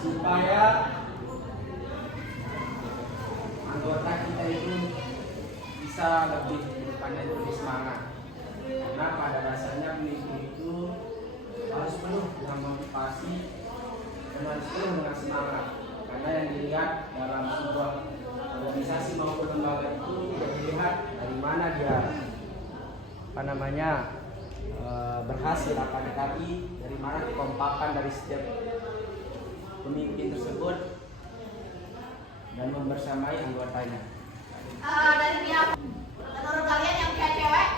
supaya anggota kita itu bisa lebih bersemangat. Karena pada dasarnya pemimpin itu harus penuh dengan motivasi dan harus penuh dengan semangat. Karena yang dilihat dalam sebuah organisasi maupun lembaga itu dilihat dari mana dia berhasil, akan tetapi dari mana kekompakan dari setiap pemimpin tersebut dan membersamai anggotanya. Dari pihak, menurut kalian yang pihak cewek?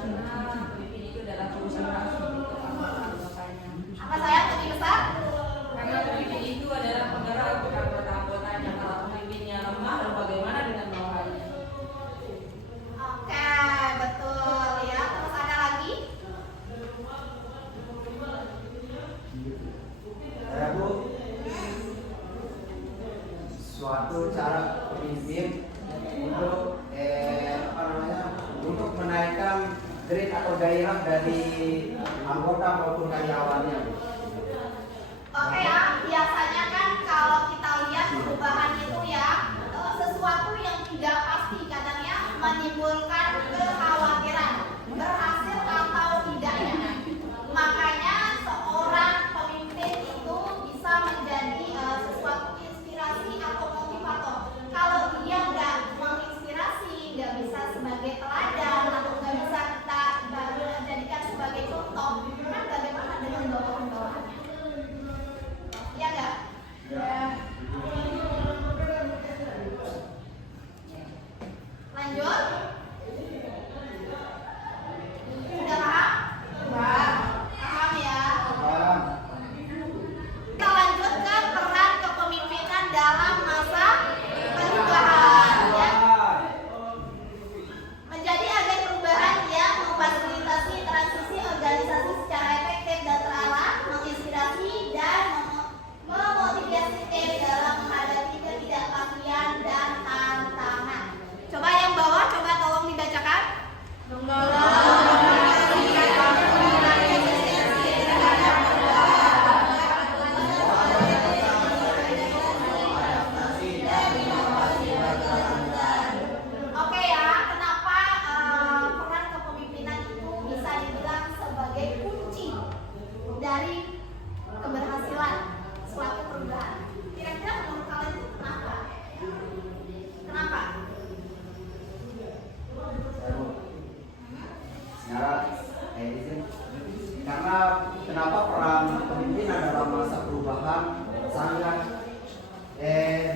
Pemimpin itu adalah perusahaan untuk anggotanya. Apa saya lebih besar? Karena pemimpin itu adalah penggerak untuk anggota-anggotanya. Kalau pemimpinnya lemah, lalu bagaimana dengan bawahannya? Oke, betul ya. Terus ada lagi? Ya Bu, suatu cara pemimpin untuk untuk menaikkan grade atau gairah dari anggota maupun karyawannya. Oke ya, biasanya kan kalau kita lihat perubahan itu ya sesuatu yang tidak pasti, kadangnya menimbulkan kekhawatiran berhasil atau tidaknya. Makanya seorang pemimpin itu bisa menjadi sesuatu inspirasi atau motivator. Kalau dia nggak menginspirasi, nggak bisa sebagai teladan atau nggak bisa kita jadikan sebagai contoh, kan bagaimana dengan bawahan sangat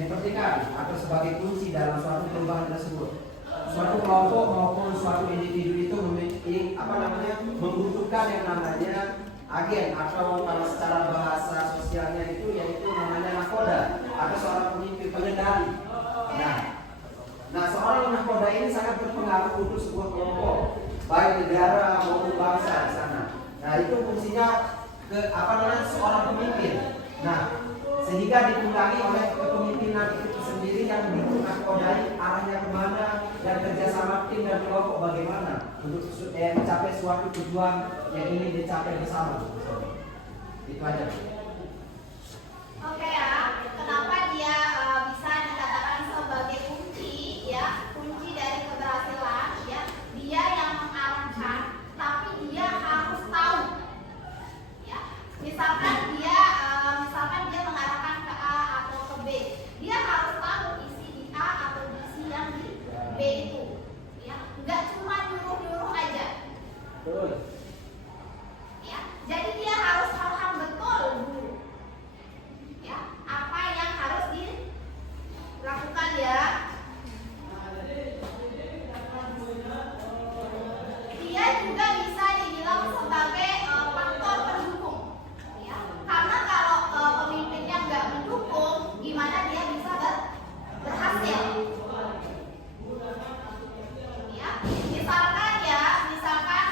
dipentingkan atau sebagai kunci dalam suatu perubahan tersebut. Suatu kelompok maupun suatu individu itu membutuhkan yang namanya agen atau kalau secara bahasa sosialnya itu yaitu namanya nakoda atau seorang pemimpin pengendali. Nah, seorang nakoda ini sangat berpengaruh untuk sebuah kelompok, baik negara maupun bangsa di sana. Nah, itu fungsinya seorang pemimpin. Nah, sehingga ditunggangi oleh kepemimpinan itu sendiri yang dinakodai arahnya kemana dan kerjasama tim dan kelompok bagaimana untuk mencapai suatu tujuan yang ingin dicapai bersama. Itu aja. Oke ya, kenapa dia bisa dikatakan sebagai kunci ya, kunci dari keberhasilan ya. Dia yang mengarahkan, tapi dia harus tahu ya. Misalkan dia mengarahkan ke A atau ke B, dia harus tahu isi di A atau isi yang di B itu ya, nggak cuma nyuruh-nyuruh aja. Betul. Ya, jadi dia harus paham betul dulu ya apa yang harus dilakukan ya. Dia juga bisa dibilang sebagai faktor pendukung ya, karena kalau pemimpinnya nggak mendukung, gimana dia bisa berhasil ya. Misalkan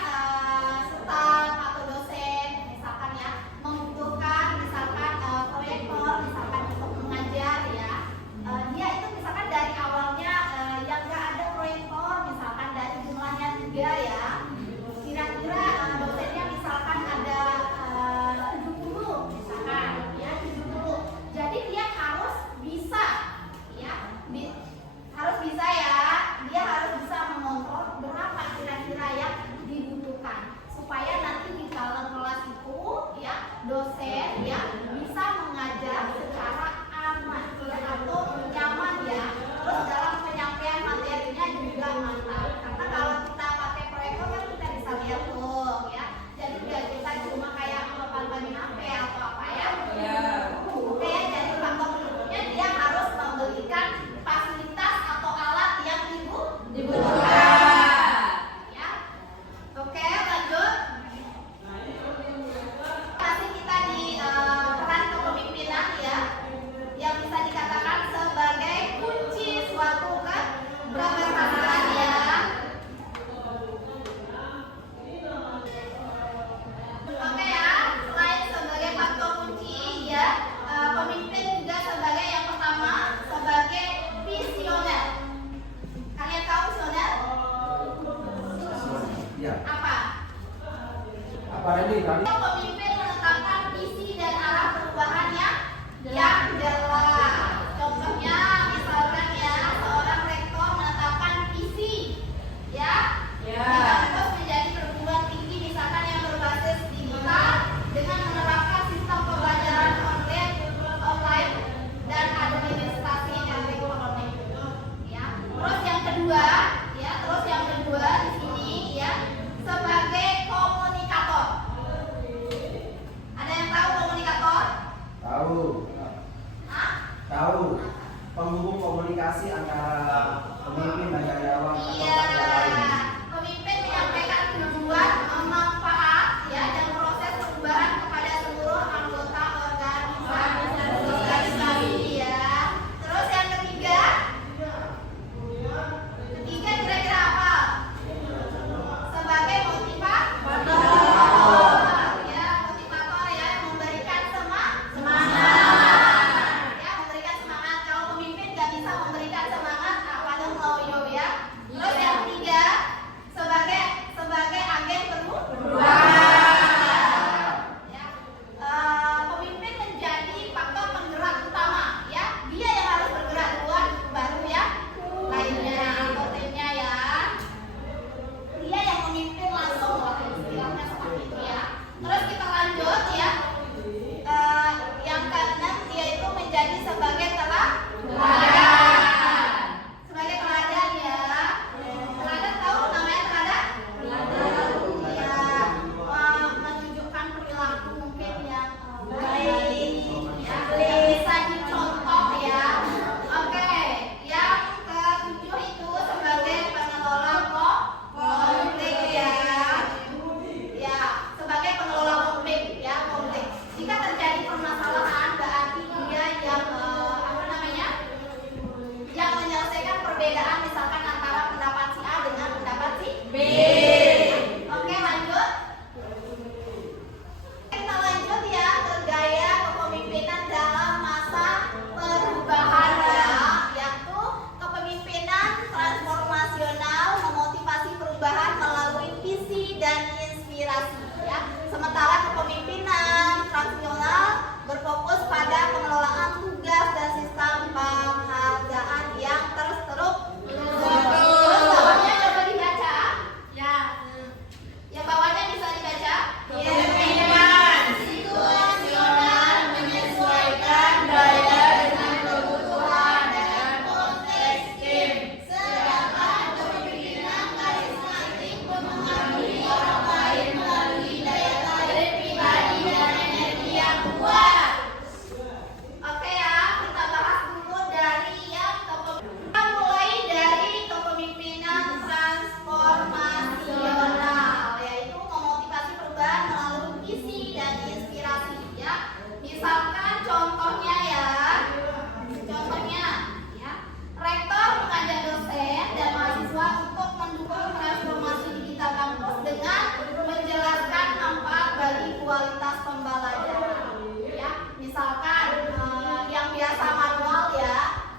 staf atau dosen misalkan ya membutuhkan misalkan proyektor misalkan untuk mengajar ya. Dia itu misalkan dari awalnya yang nggak ada proyektor, misalkan dari jumlahnya 3 ya, kira-kira dosennya misalkan ada 70 misalkan ya, 70. Jadi dia harus bisa ya, harus bisa ya, dia harus bisa mengontrol berapa kira-kira yang dibutuhkan supaya nanti di dalam kelas itu ya dosen ya bisa mengajar secara aman ya, atau nyaman ya. Terus dalam penyampaian materinya juga mantap, karena kalau kita pakai proyektor kan kita bisa lihat tuh ya, jadi nggak kita cuma kayak ngepantengin HP atau apa ya. Oke ya, jadi faktor pendukungnya dia harus memberikan fasilitas atau alat yang dibutuhkan ya. Oke, lanjut. Masih kita di peran kepemimpinan ya, yang bisa dikatakan sebagai kunci suatu keberhasilan ya. Oke ya, selain sebagai faktor kunci ya, pemimpin juga sebagai yang pertama sebagai visioner. Kalian tahu visioner? Ya. Apa? Apa ini kami? Pemimpin menetapkan visi dan arah perubahan yang jelas. Contohnya misalkan ya, seorang rektor menetapkan visi ya, kampus menjadi perguruan tinggi misalkan yang berbasis digital dengan menerapkan sistem pembelajaran online dan administrasi elektronik ya. Terus yang kedua di sini ya, sebagai komunikator. Ada yang tahu komunikator? Tahu. Hah? Tahu. Penghubung komunikasi antara pemimpin dan karyawan atau Iya. yang lain. Pemimpin menyampaikan tujuan, manfaat ya, dan proses perubahan kepada seluruh anggota organisasi ya. Terus yang ketiga kira-kira apa? Sebagai motivator ya, motivator ya, memberikan semangat ya, memberikan semangat. Kalau pemimpin nggak bisa memberikan semangat,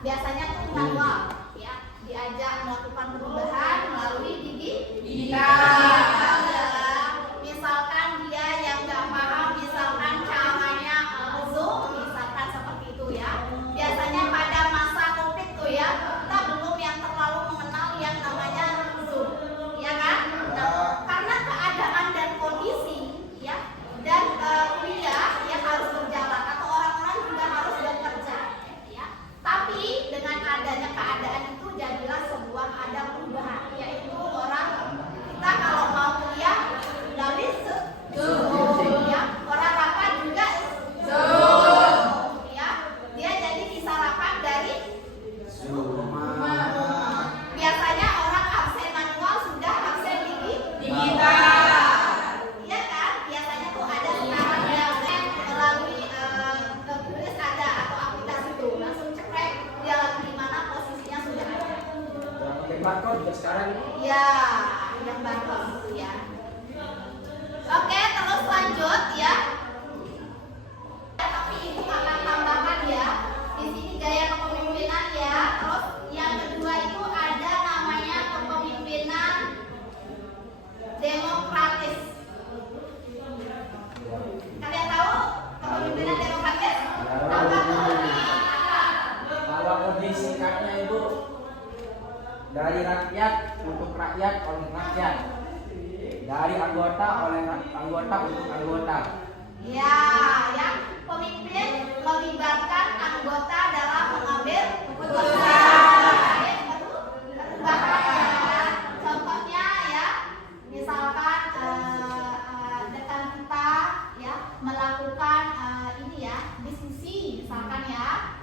biasanya tuh manual ya, diajak melakukan perubahan melalui digital. Misalkan dia yang nggak paham, misalkan caranya Zoom, misalkan seperti itu ya. Biasanya pada masa COVID tuh ya, kita belum yang terlalu mengenal yang namanya Zoom, ya kan? Nah, karena keadaan dan kondisi ya, dan kuliah yang harus berjalan atau orang-orang juga harus bekerja ya. Tapi dengan adanya keadaan itu jadilah sebuah ada perubahan, yaitu orang kita kalau mau kuliah dari Zoom ya, orang rapat juga Zoom ya, dia jadi bisa rapat dari Zoom. Biasanya orang absen manual sudah absen digital, iya kan? Biasanya tuh ada sekarang yang melalui tulis ada atau aplikasi itu langsung cekrek dia lagi di mana, posisinya sudah ada. Pakai barcode juga sekarang. Ya, yang bagus ya. Oke, terus lanjut ya. Tapi ibu akan tambahkan ya. Di sini gaya kepemimpinan ya. Terus yang kedua itu ada namanya kepemimpinan demokratis. Kalian tahu kepemimpinan demokratis? Apa tuh? Kalau lebih singkatnya Ibu, dari rakyat untuk rakyat oleh rakyat, dari anggota oleh anggota untuk anggota. Ya, yang pemimpin melibatkan anggota dalam mengambil keputusan. Perubahan. Contohnya ya, misalkan dekan kita ya melakukan ini ya diskusi misalkan ya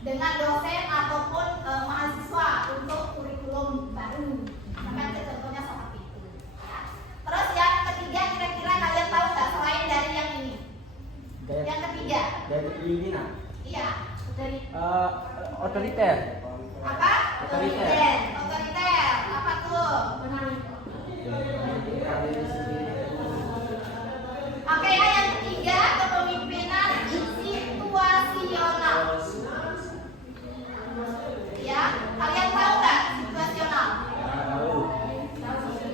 dengan dosen ataupun mahasiswa untuk kurikulum baru. Misalkan contohnya seperti itu. Ya. Terus yang ketiga kira-kira kalian tahu nggak selain dari yang ini? Yang ketiga. Dari kepemimpinan. Iya. Dari Otoriter. apa? Otoriter. Otoriter. Apa tuh? Oke ya, yang ketiga kepemimpinan situasional. Ya, kalian tahu nggak situasional?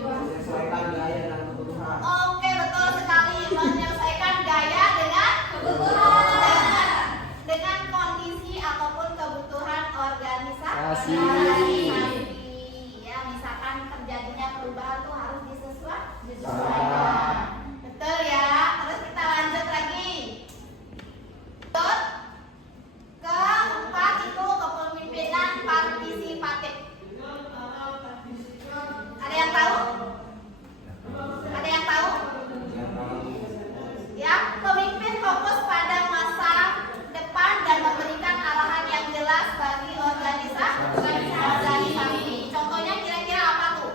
Menyesuaikan gaya dan kebutuhan. Oke, betul sekali. Menyelesaikan gaya dengan kebutuhan, dengan kondisi ataupun kebutuhan organisasi. Ya, misalkan terjadinya perubahan tuh harus disesuaikan. Betul ya. Terus kita lanjut lagi. Lanjut. Keempat itu kepemimpinan partisipatif. Ada yang tahu? Ada yang tahu? Ya, pemimpin fokus pada masa depan dan memberikan arahan yang jelas bagi organisasi. Contohnya kira-kira apa tuh?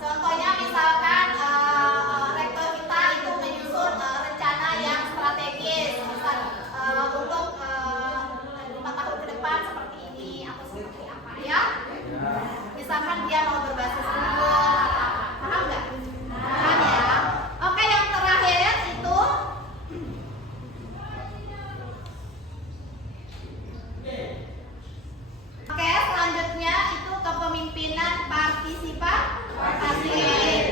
Contohnya misalkan rektor kita itu menyusun rencana yang strategis untuk 5 tahun ke depan seperti ini atau seperti apa ya. Misalkan dia mau berbasis Google atau apa. Paham nggak? Paham ya? Oke, yang terakhir itu oke, selanjutnya itu kepemimpinan partisipatif,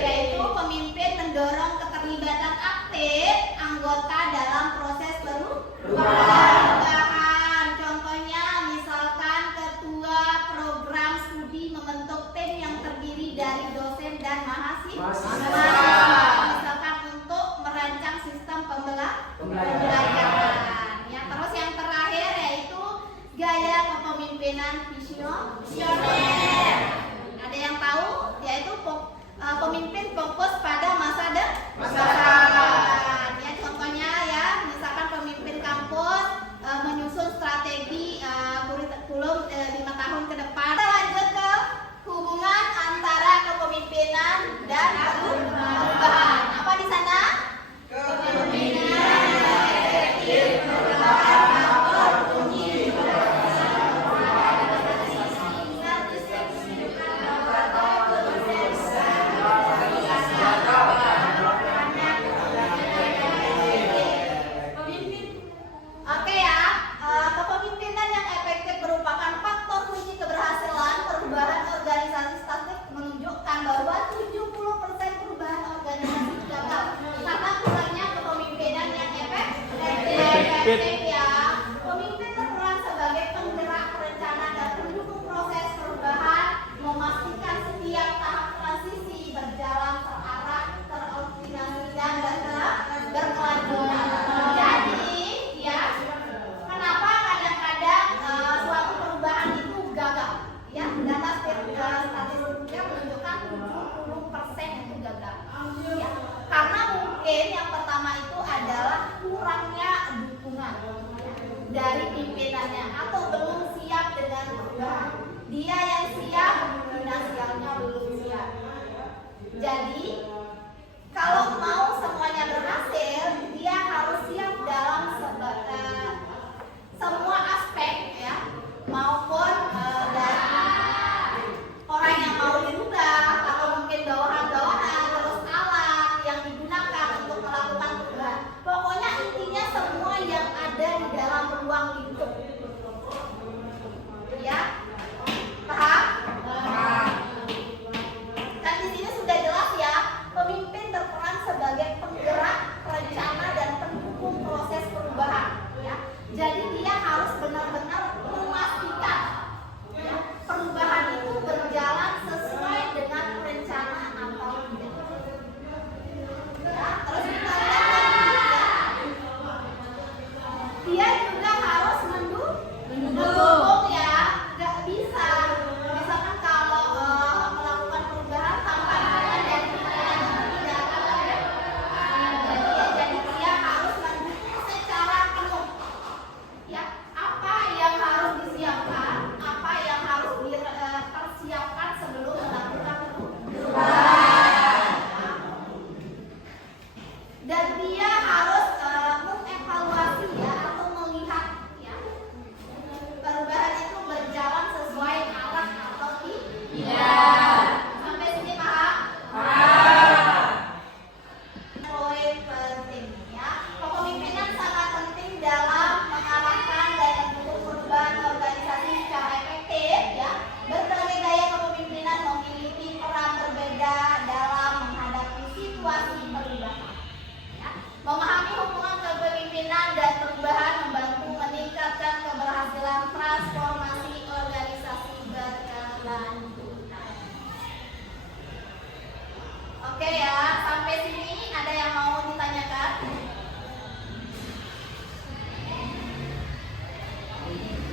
yaitu pemimpin mendorong keterlibatan aktif anggota dalam proses perubahan. Contohnya misalkan ketua program studi membentuk tim yang terdiri dari dosen dan mahasiswa. Misalkan untuk merancang sistem pembelajaran. Ya, terus yang terakhir yaitu gaya kepemimpinan visioner. Ada yang tahu? Yaitu pemimpin fokus pada masa depan. Ya, contohnya ya, misalkan pemimpin kampus menyusun strategi kurikulum 5 tahun ke depan. Kita lanjut ke hubungan antara kepemimpinan dan perubahan. Apa di sana? Kepemimpinan efektif merupakan kunci organisasi. dari pimpinannya atau belum siap dengan perubahan. Dia yang siap, finansialnya belum siap. Jadi kalau mau semuanya berhasil, dia harus siap dalam semua aspek ya, maupun dari orang yang mau dirubah atau mungkin bawahan-bawahan, terus alat yang digunakan untuk melakukan perubahan. Pokoknya intinya semua yang ada di dalam ruang lingkup. Ya, paham? Kan di sini sudah jelas ya, pemimpin berperan sebagai penggerak, perencana, dan pendukung proses perubahan. Ya, jadi dia harus benar-benar memastikan ya, perubahan itu berjalan sesuai dengan rencana atau tidak. Ya, terus kita lihat lagi ya, dia juga harus mendukung ya, nggak bisa. Misalkan kalau melakukan perubahan tanpa dukungan dari pimpinan itu tidak akan jadi dia harus mendukung secara penuh. Ya, apa yang harus disiapkan, apa yang harus dipersiapkan sebelum melakukan perubahan. Dan dia harus mengevaluasi ya, atau melihat ya, perubahan itu berjalan sesuai arah atau tidak. Sampai sini paham? Poin penting ya, kepemimpinan sangat penting dalam mengarahkan dan mendukung perubahan organisasi secara efektif ya. Berbagai gaya kepemimpinan memiliki peran berbeda dalam menghadapi situasi perubahan. Ya. Memahami hubungan kepemimpinan dan perubahan membantu meningkatkan keberhasilan transformasi organisasi berkelanjutan. Oke ya, sampai sini ada yang mau ditanyakan?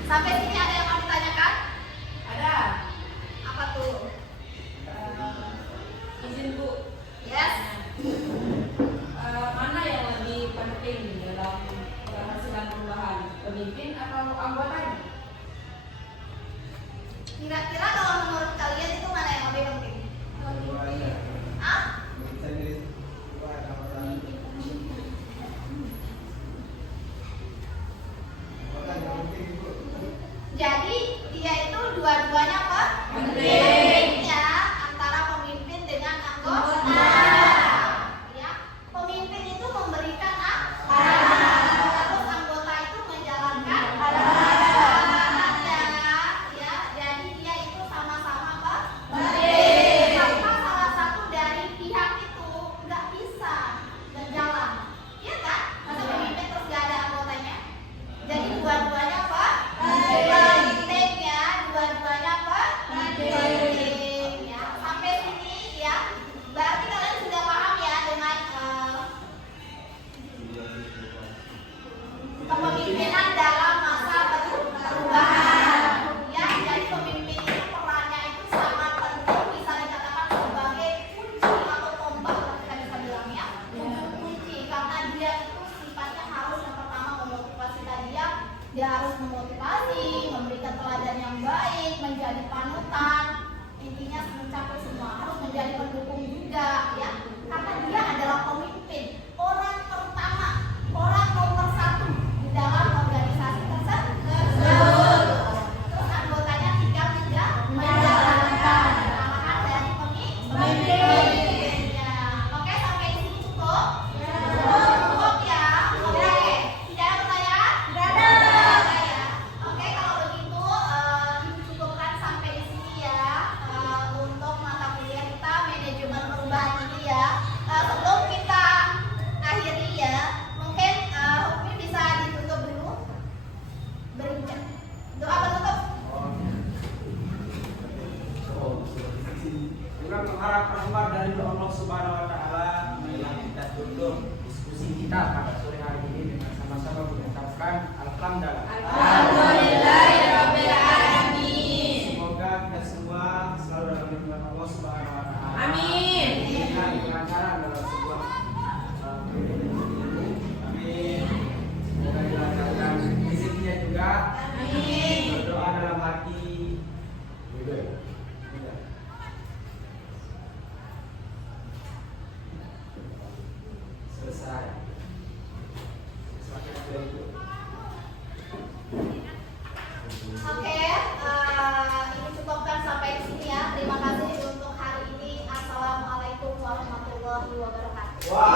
Sampai sini ada yang mau ditanyakan? Ada. Apa tuh? Izin Bu. Yes. Mana yang lebih penting dalam keberhasilan perubahan, pemimpin atau anggotanya? Kira-kira kalau menurut kalian itu mana yang lebih penting? Ah? Jadi dia itu dua-duanya apa? Penting ya, antara pemimpin dengan anggota. Ya, pemimpin itu memberikan arahan, terus anggota itu menjalankan arahannya. Ya, jadi dia itu sama-sama apa? Penting. Tanpa salah satu dari pihak itu nggak bisa berjalan, iya kan? Masa pemimpin terus nggak ada anggotanya? Jadi dua-duanya apa? Penting ya, dua-duanya apa? Penting ya. Sampai sini ya. Berarti kalian sudah paham ya dengan kepemimpinan dalam masa perubahan. Ya, jadi pemimpin itu perannya itu sangat penting, bisa dikatakan sebagai kunci atau tombak kita bisa bilang ya. Kunci karena dia itu sifatnya harus yang pertama memotivasi tadi ya. Dia harus memotivasi, memberikan teladan yang baik, menjadi panutan. Intinya mencapai semua, harus menjadi pendukung juga ya. Karena dia adalah pemimpin, orang pertama, orang nomor satu di dalam organisasi tersebut. Terus anggotanya tinggal menjalankan arahan dari pemimpin. Ya. Oke, sampai di sini cukup? Cukup ya. Oke. Tidak ada pertanyaan? Tidak ada ya. Oke, kalau begitu cukupkan sampai di sini ya untuk mata kuliah kita manajemen perubahan ini ya. Sebelum kita akhiri ya, mungkin Ukmi bisa ditutup dulu. Berikan doa penutup. Dengan mengharap rahmat dari Allah Subhanahu Wa Taala, marilah kita tutup diskusi kita pada sore hari ini dengan sama-sama mengucapkan alhamdulillah. Alhamdulillahirabbil alamin. Semoga kita semua selalu dalam lindungan Allah Subhanahu Wa Taala. Amin. Dengan kelancaran dalam sebuah amin. Semoga dilancarkan Wah.